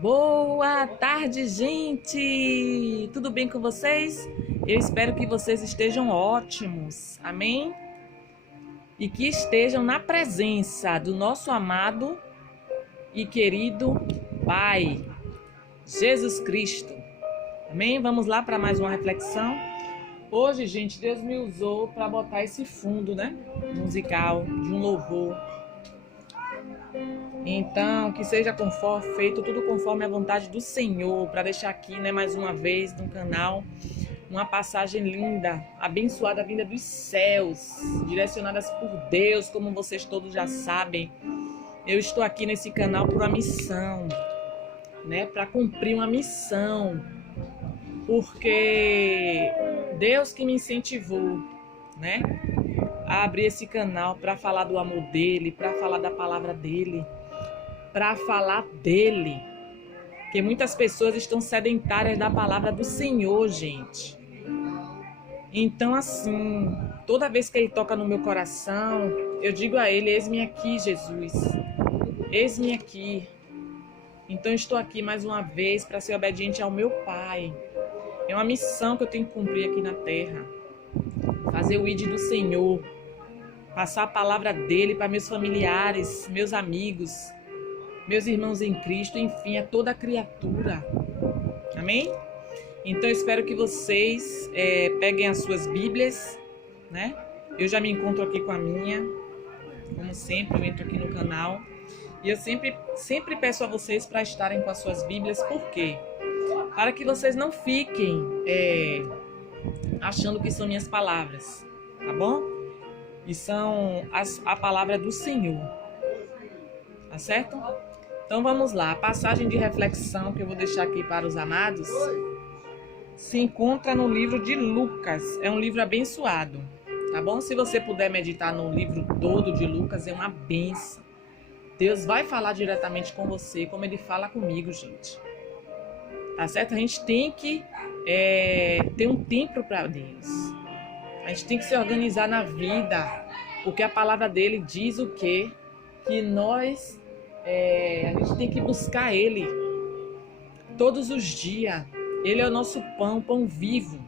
Boa tarde, gente! Tudo bem com vocês? Eu espero que vocês estejam ótimos, amém? E que estejam na presença do nosso amado e querido Pai, Jesus Cristo, amém? Vamos lá para mais uma reflexão. Hoje, gente, Deus me usou para botar esse fundo, né? Musical, de um louvor. Então, que seja feito tudo conforme a vontade do Senhor, para deixar aqui, né, mais uma vez no canal, uma passagem linda, abençoada vinda dos céus, direcionadas por Deus, como vocês todos já sabem. Eu estou aqui nesse canal por uma missão, né, para cumprir uma missão, porque Deus que me incentivou, né, a abrir esse canal para falar do amor dele, para falar da palavra dele, para falar dele, porque muitas pessoas estão sedentárias da palavra do Senhor, gente. Então, assim, toda vez que ele toca no meu coração, eu digo a ele: eis-me aqui, Jesus, eis-me aqui. Então, eu estou aqui mais uma vez para ser obediente ao meu Pai. É uma missão que eu tenho que cumprir aqui na terra, fazer o ID do Senhor, passar a palavra dele para meus familiares, meus amigos, meus irmãos em Cristo, enfim, a toda criatura. Amém? Então, eu espero que vocês peguem as suas Bíblias, né? Eu já me encontro aqui com a minha, como sempre, eu entro aqui no canal. E eu sempre peço a vocês para estarem com as suas Bíblias, por quê? Para que vocês não fiquem achando que são minhas palavras, tá bom? E são a palavra do Senhor, tá certo? Então vamos lá, a passagem de reflexão que eu vou deixar aqui para os amados se encontra no livro de Lucas. É um livro abençoado, tá bom? Se você puder meditar no livro todo de Lucas, é uma bênção. Deus vai falar diretamente com você, como ele fala comigo, gente. Tá certo? A gente tem que ter um tempo para Deus. A gente tem que se organizar na vida, porque a palavra dele diz o quê? Que nós... a gente tem que buscar ele todos os dias. Ele é o nosso pão vivo.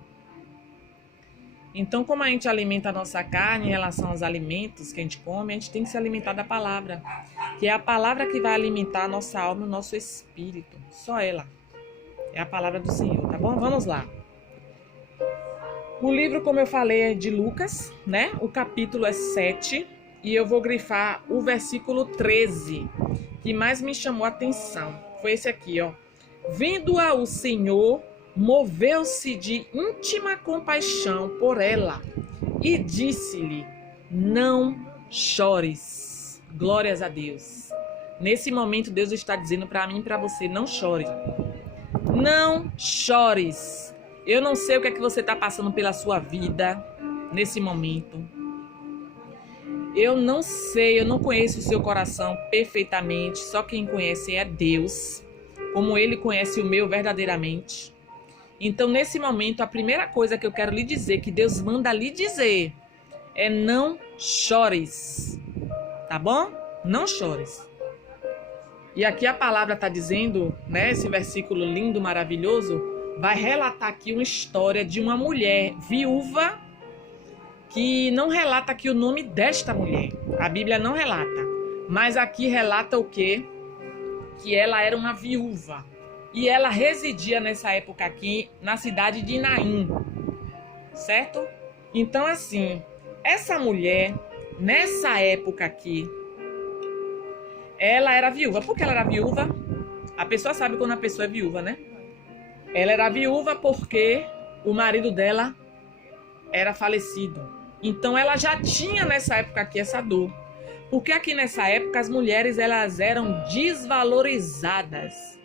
Então, como a gente alimenta a nossa carne em relação aos alimentos que a gente come, a gente tem que se alimentar da palavra, que é a palavra que vai alimentar a nossa alma e o nosso espírito. Só ela. É a palavra do Senhor, tá bom? Vamos lá. O livro, como eu falei, é de Lucas, né? O capítulo é 7 e eu vou grifar o versículo 13, que mais me chamou a atenção. Foi esse aqui, ó. Vendo-a o Senhor, moveu-se de íntima compaixão por ela e disse-lhe: não chores. Glórias a Deus. Nesse momento, Deus está dizendo para mim e para você: não chore. Não chores. Eu não sei o que é que você está passando pela sua vida nesse momento. Eu não sei, eu não conheço o seu coração perfeitamente. Só quem conhece é Deus, como Ele conhece o meu verdadeiramente. Então, nesse momento, a primeira coisa que eu quero lhe dizer, que Deus manda lhe dizer, é: não chores. Tá bom? Não chores. E aqui a palavra está dizendo, né, esse versículo lindo, maravilhoso, vai relatar aqui uma história de uma mulher viúva, que não relata aqui o nome desta mulher. A Bíblia não relata. Mas aqui relata o quê? Que ela era uma viúva. E ela residia nessa época aqui na cidade de Naim. Certo? Então, assim, essa mulher, nessa época aqui, ela era viúva. Por que ela era viúva? A pessoa sabe quando a pessoa é viúva, né? Ela era viúva porque o marido dela era falecido. Então ela já tinha nessa época aqui essa dor. Porque aqui nessa época as mulheres, elas eram desvalorizadas,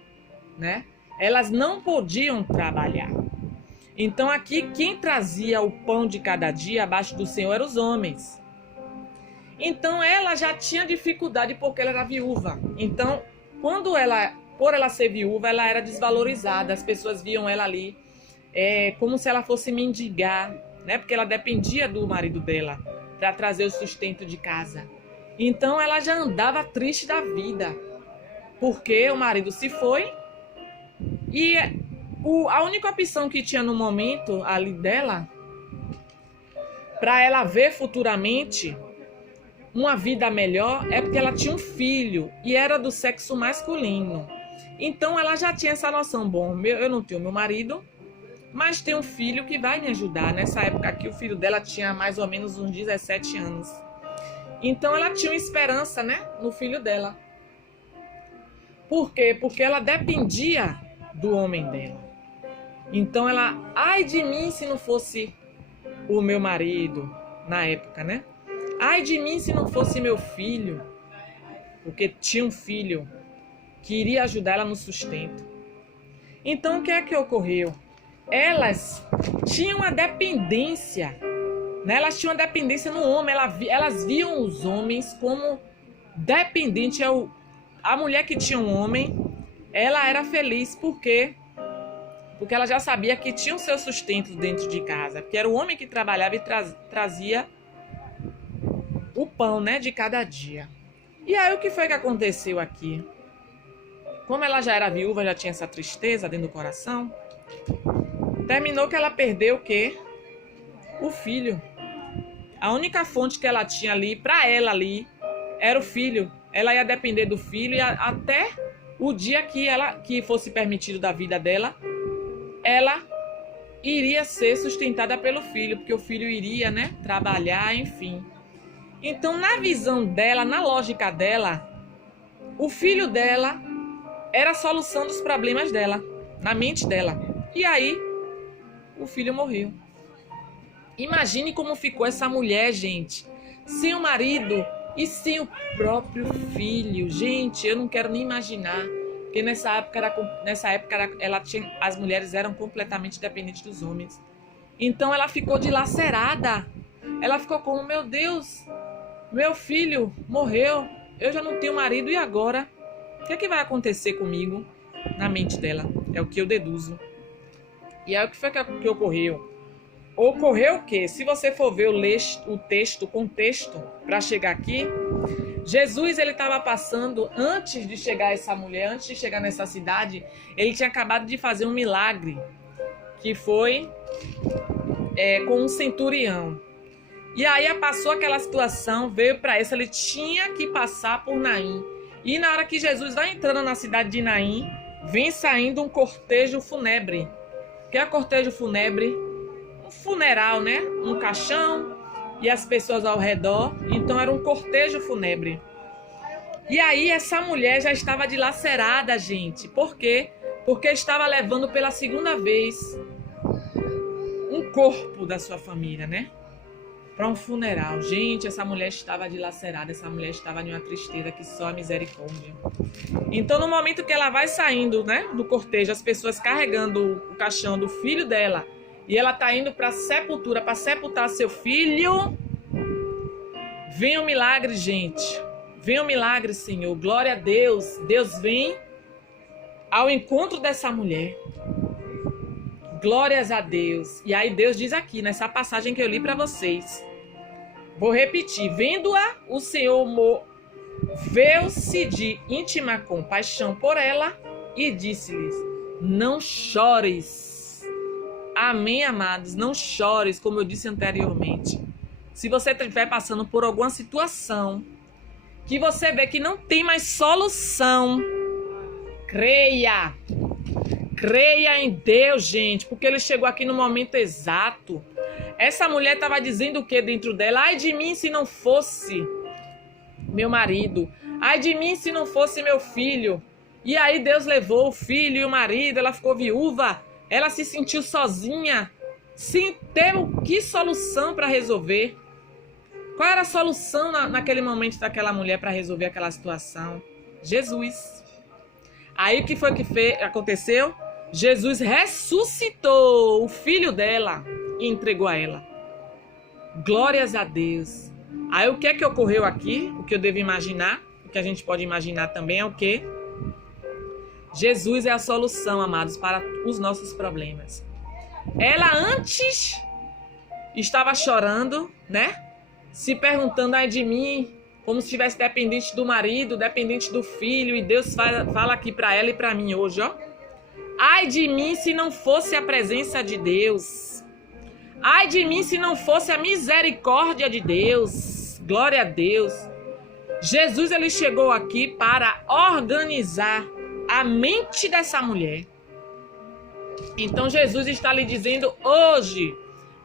né? Elas não podiam trabalhar. Então aqui quem trazia o pão de cada dia abaixo do Senhor eram os homens. Então ela já tinha dificuldade porque ela era viúva. Então, por ela ser viúva, ela era desvalorizada. As pessoas viam ela ali como se ela fosse mendigar, né? Porque ela dependia do marido dela para trazer o sustento de casa. Então ela já andava triste da vida, porque o marido se foi E a única opção que tinha no momento ali dela, para ela ver futuramente uma vida melhor, é porque ela tinha um filho e era do sexo masculino. Então ela já tinha essa noção, bom, eu não tenho meu marido, mas tem um filho que vai me ajudar. Nessa época aqui, o filho dela tinha mais ou menos uns 17 anos. Então ela tinha uma esperança, né, no filho dela. Por quê? Porque ela dependia do homem dela. Então ela, ai de mim se não fosse o meu marido, na época, né? Ai de mim se não fosse meu filho, porque tinha um filho que iria ajudar ela no sustento. Então o que é que ocorreu? Elas tinham uma dependência, né? Elas tinham uma dependência no homem, elas viam os homens como dependente. A mulher que tinha um homem, ela era feliz, por quê? Porque ela já sabia que tinha o seu sustento dentro de casa, porque era o homem que trabalhava e trazia o pão, né, de cada dia. E aí o que foi que aconteceu aqui? Como ela já era viúva, já tinha essa tristeza dentro do coração, terminou que ela perdeu o quê? O filho. A única fonte que ela tinha ali, para ela ali, era o filho. Ela ia depender do filho e até o dia que fosse permitido da vida dela, ela iria ser sustentada pelo filho, porque o filho iria, né, trabalhar, enfim. Então, na visão dela, na lógica dela, o filho dela era a solução dos problemas dela, na mente dela. E aí, o filho morreu. Imagine como ficou essa mulher, gente, sem o marido e sem o próprio filho. Gente, eu não quero nem imaginar. Porque nessa época as mulheres eram completamente dependentes dos homens. Então ela ficou dilacerada. Ela ficou como, meu Deus, meu filho morreu, eu já não tenho marido, e agora? O que é que vai acontecer comigo? Na mente dela, é o que eu deduzo. E aí o que foi que ocorreu? Ocorreu o quê? Se você for ver o contexto, para chegar aqui, Jesus, ele estava passando, antes de chegar essa mulher, antes de chegar nessa cidade, ele tinha acabado de fazer um milagre, que foi com um centurião. E aí passou aquela situação, veio para isso, ele tinha que passar por Naim. E na hora que Jesus vai entrando na cidade de Naim, vem saindo um cortejo fúnebre. O que é cortejo fúnebre? Um funeral, né? Um caixão e as pessoas ao redor. Então era um cortejo fúnebre. E aí essa mulher já estava dilacerada, gente. Por quê? Porque estava levando pela segunda vez um corpo da sua família, né? Para um funeral. Gente, essa mulher estava dilacerada, essa mulher estava em uma tristeza que só a misericórdia. Então, no momento que ela vai saindo, né, do cortejo, as pessoas carregando o caixão do filho dela, e ela está indo para a sepultura, para sepultar seu filho, vem um milagre, gente. Vem um milagre, Senhor. Glória a Deus. Deus vem ao encontro dessa mulher. Glórias a Deus. E aí Deus diz aqui, nessa passagem que eu li para vocês. Vou repetir. Vendo-a, o Senhor moveu-se de íntima compaixão por ela e disse-lhes, não chores. Amém, amados? Não chores, como eu disse anteriormente. Se você estiver passando por alguma situação que você vê que não tem mais solução, creia. Creia em Deus, gente, porque ele chegou aqui no momento exato. Essa mulher estava dizendo o que dentro dela? Ai de mim se não fosse meu marido. Ai de mim se não fosse meu filho. E aí Deus levou o filho e o marido, ela ficou viúva. Ela se sentiu sozinha, sem ter que solução para resolver. Qual era a solução naquele momento daquela mulher para resolver aquela situação? Jesus. Aí o que foi que aconteceu? Jesus ressuscitou o filho dela e entregou a ela. Glórias a Deus. Aí o que é que ocorreu aqui? O que eu devo imaginar? O que a gente pode imaginar também é o quê? Jesus é a solução, amados, para os nossos problemas. Ela antes estava chorando, né? Se perguntando, ai de mim, como se estivesse dependente do marido, dependente do filho. E Deus fala aqui para ela e para mim hoje, ó. Ai de mim se não fosse a presença de Deus. Ai de mim se não fosse a misericórdia de Deus. Glória a Deus. Jesus, ele chegou aqui para organizar a mente dessa mulher. Então Jesus está lhe dizendo hoje,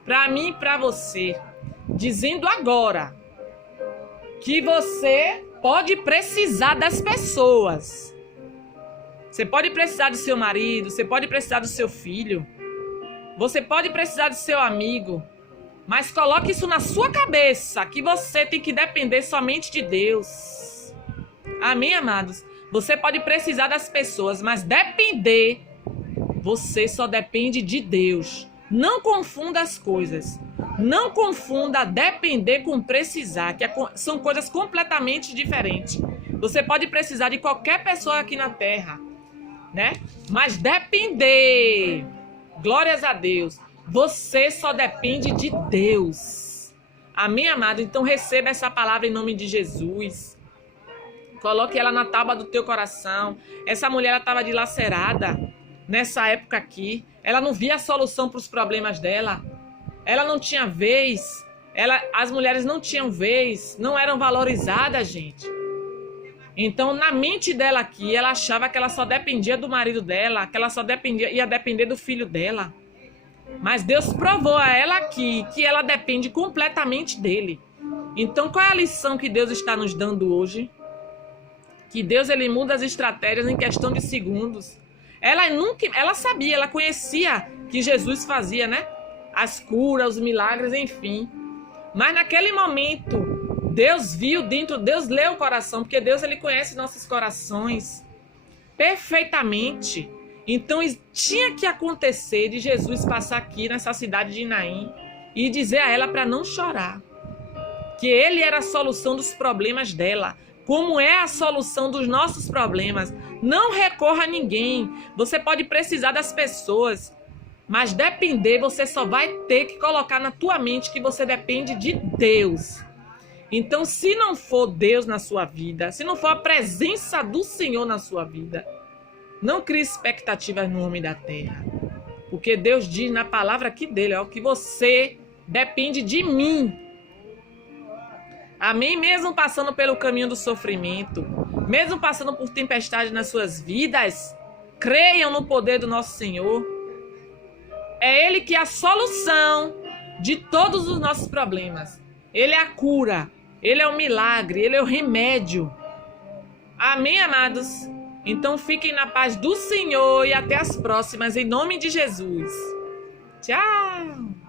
para mim e para você, dizendo agora, que você pode precisar das pessoas. Você pode precisar do seu marido, você pode precisar do seu filho, você pode precisar do seu amigo, mas coloque isso na sua cabeça, que você tem que depender somente de Deus. Amém, amados? Você pode precisar das pessoas, mas depender, você só depende de Deus. Não confunda as coisas. Não confunda depender com precisar, que são coisas completamente diferentes. Você pode precisar de qualquer pessoa aqui na terra, né? Mas depender, glórias a Deus, você só depende de Deus. Amém, amado? Então receba essa palavra em nome de Jesus. Coloque ela na tábua do teu coração. Essa mulher, ela estava dilacerada nessa época aqui. Ela não via a solução para os problemas dela. Ela não tinha vez. As mulheres não tinham vez, não eram valorizadas, gente. Então, na mente dela aqui, ela achava que ela só dependia do marido dela, que ela só ia depender do filho dela. Mas Deus provou a ela aqui que ela depende completamente dele. Então, qual é a lição que Deus está nos dando hoje? Que Deus, ele muda as estratégias em questão de segundos. Ela sabia, ela conhecia que Jesus fazia, né? As curas, os milagres, enfim. Mas naquele momento, Deus viu dentro, Deus leu o coração, porque Deus, ele conhece nossos corações perfeitamente. Então tinha que acontecer de Jesus passar aqui nessa cidade de Naim e dizer a ela para não chorar, que ele era a solução dos problemas dela, como é a solução dos nossos problemas. Não recorra a ninguém. Você pode precisar das pessoas, mas depender, você só vai ter que colocar na tua mente que você depende de Deus. Então, se não for Deus na sua vida, se não for a presença do Senhor na sua vida, não crie expectativas no homem da terra. Porque Deus diz na palavra aqui dele, ó, que você depende de mim. Amém? Mesmo passando pelo caminho do sofrimento, mesmo passando por tempestade nas suas vidas, creiam no poder do nosso Senhor. É Ele que é a solução de todos os nossos problemas. Ele é a cura, Ele é o milagre, Ele é o remédio. Amém, amados? Então fiquem na paz do Senhor e até as próximas, em nome de Jesus. Tchau!